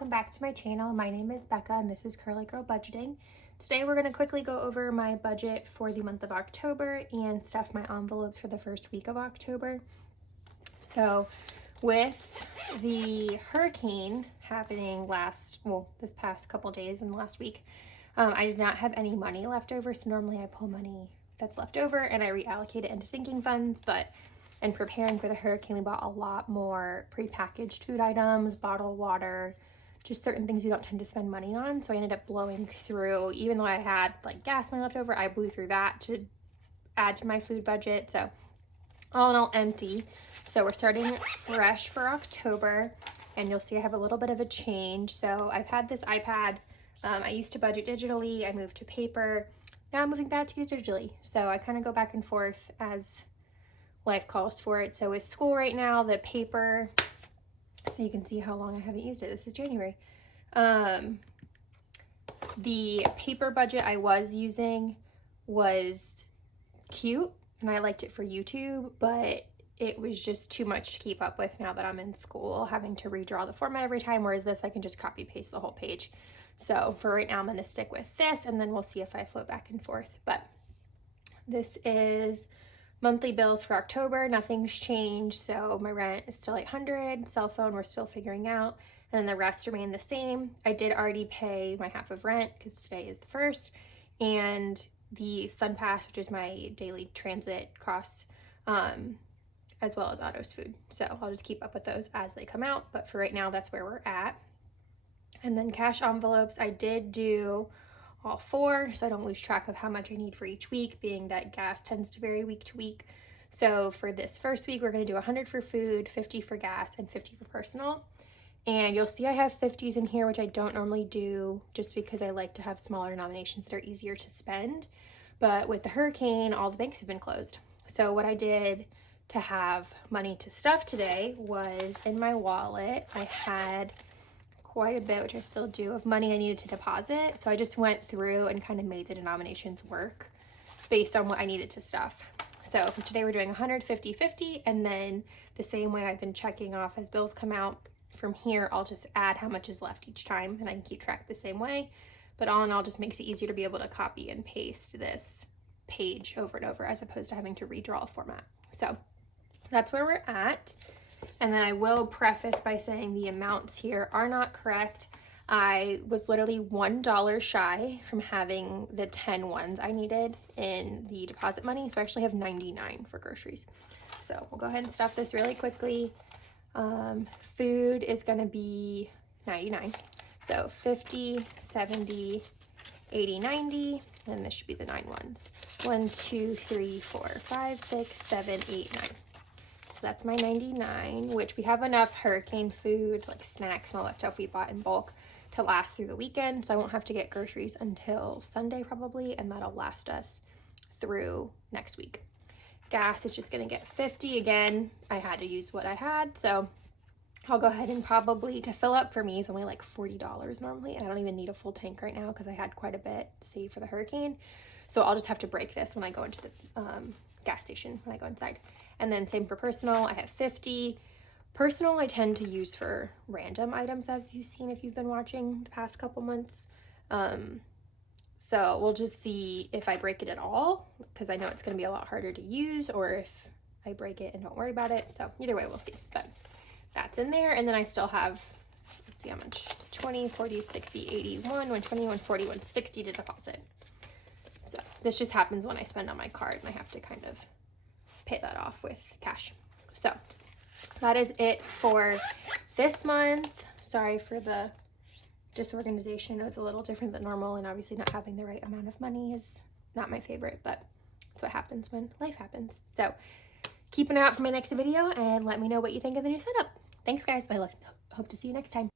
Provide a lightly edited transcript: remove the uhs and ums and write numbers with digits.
welcome back to my channel. My name is Becca and this is Curly Girl Budgeting. Today we're going to quickly go over my budget for the month of October and stuff my envelopes for the first week of October. So with the hurricane happening this past couple days and last week, I did not have any money left over. So normally I pull money that's left over and I reallocate it into sinking funds, but in preparing for the hurricane, we bought a lot more prepackaged food items, bottled water, just certain things we don't tend to spend money on. So I ended up blowing through, even though I had like gas money left over, I blew through that to add to my food budget. So all in all, empty. So we're starting fresh for October, and you'll see I have a little bit of a change. So I've had this iPad. I used to budget digitally. I moved to paper. Now I'm moving back to digitally. So I kind of go back and forth as life calls for it. So with school right now, the paper, so you can see how long I haven't used it. This is January. The paper budget I was using was cute and I liked it for YouTube, but it was just too much to keep up with now that I'm in school, having to redraw the format every time, whereas this I can just copy paste the whole page. So for right now, I'm gonna stick with this and then we'll see if I float back and forth. But this is monthly bills for October. Nothing's changed. So my rent is still $800, cell phone we're still figuring out, and then the rest remain the same. I did already pay my half of rent because today is the 1st, and the Sun Pass, which is my daily transit costs, as well as Otto's food. So I'll just keep up with those as they come out, but for right now, that's where we're at. And then cash envelopes, I did do all 4, so I don't lose track of how much I need for each week, being that gas tends to vary week to week. So for this first week, we're gonna do 100 for food, 50 for gas, and 50 for personal. And you'll see I have 50s in here, which I don't normally do just because I like to have smaller denominations that are easier to spend. But with the hurricane, all the banks have been closed. So what I did to have money to stuff today was in my wallet, I had quite a bit, which I still do, of money I needed to deposit. So I just went through and kind of made the denominations work based on what I needed to stuff. So for today, we're doing 100, 50, 50, and then the same way I've been checking off as bills come out. From here, I'll just add how much is left each time, and I can keep track the same way. But all in all, just makes it easier to be able to copy and paste this page over and over as opposed to having to redraw a format. So that's where we're at. And then I will preface by saying the amounts here are not correct. I was literally $1 shy from having the 10 ones I needed in the deposit money. So I actually have 99 for groceries. So we'll go ahead and stuff this really quickly. Food is gonna be 99. So 50, 70, 80, 90, and this should be the 9 ones. 1, 2, 3, 4, 5, 6, 7, 8, 9. So that's my 99, which we have enough hurricane food, like snacks and all that stuff we bought in bulk to last through the weekend. So I won't have to get groceries until Sunday probably, and that'll last us through next week. Gas is just gonna get 50 again. I had to use what I had, so I'll go ahead and probably, to fill up for me is only like $40 normally, and I don't even need a full tank right now because I had quite a bit saved for the hurricane. So I'll just have to break this when I go into the gas station when I go inside. And then same for personal, I have 50. Personal I tend to use for random items, as you've seen if you've been watching the past couple months. So we'll just see if I break it at all, because I know it's gonna be a lot harder to use, or if I break it and don't worry about it. So either way, we'll see, but that's in there. And then I still have, let's see how much, 20, 40, 60, 80, 120, 140, 160 to deposit. So this just happens when I spend on my card and I have to kind of pay that off with cash. So that is it for this month. Sorry for the disorganization. It was a little different than normal, and obviously not having the right amount of money is not my favorite, but that's what happens when life happens. So keep an eye out for my next video and let me know what you think of the new setup. Thanks guys. I hope to see you next time.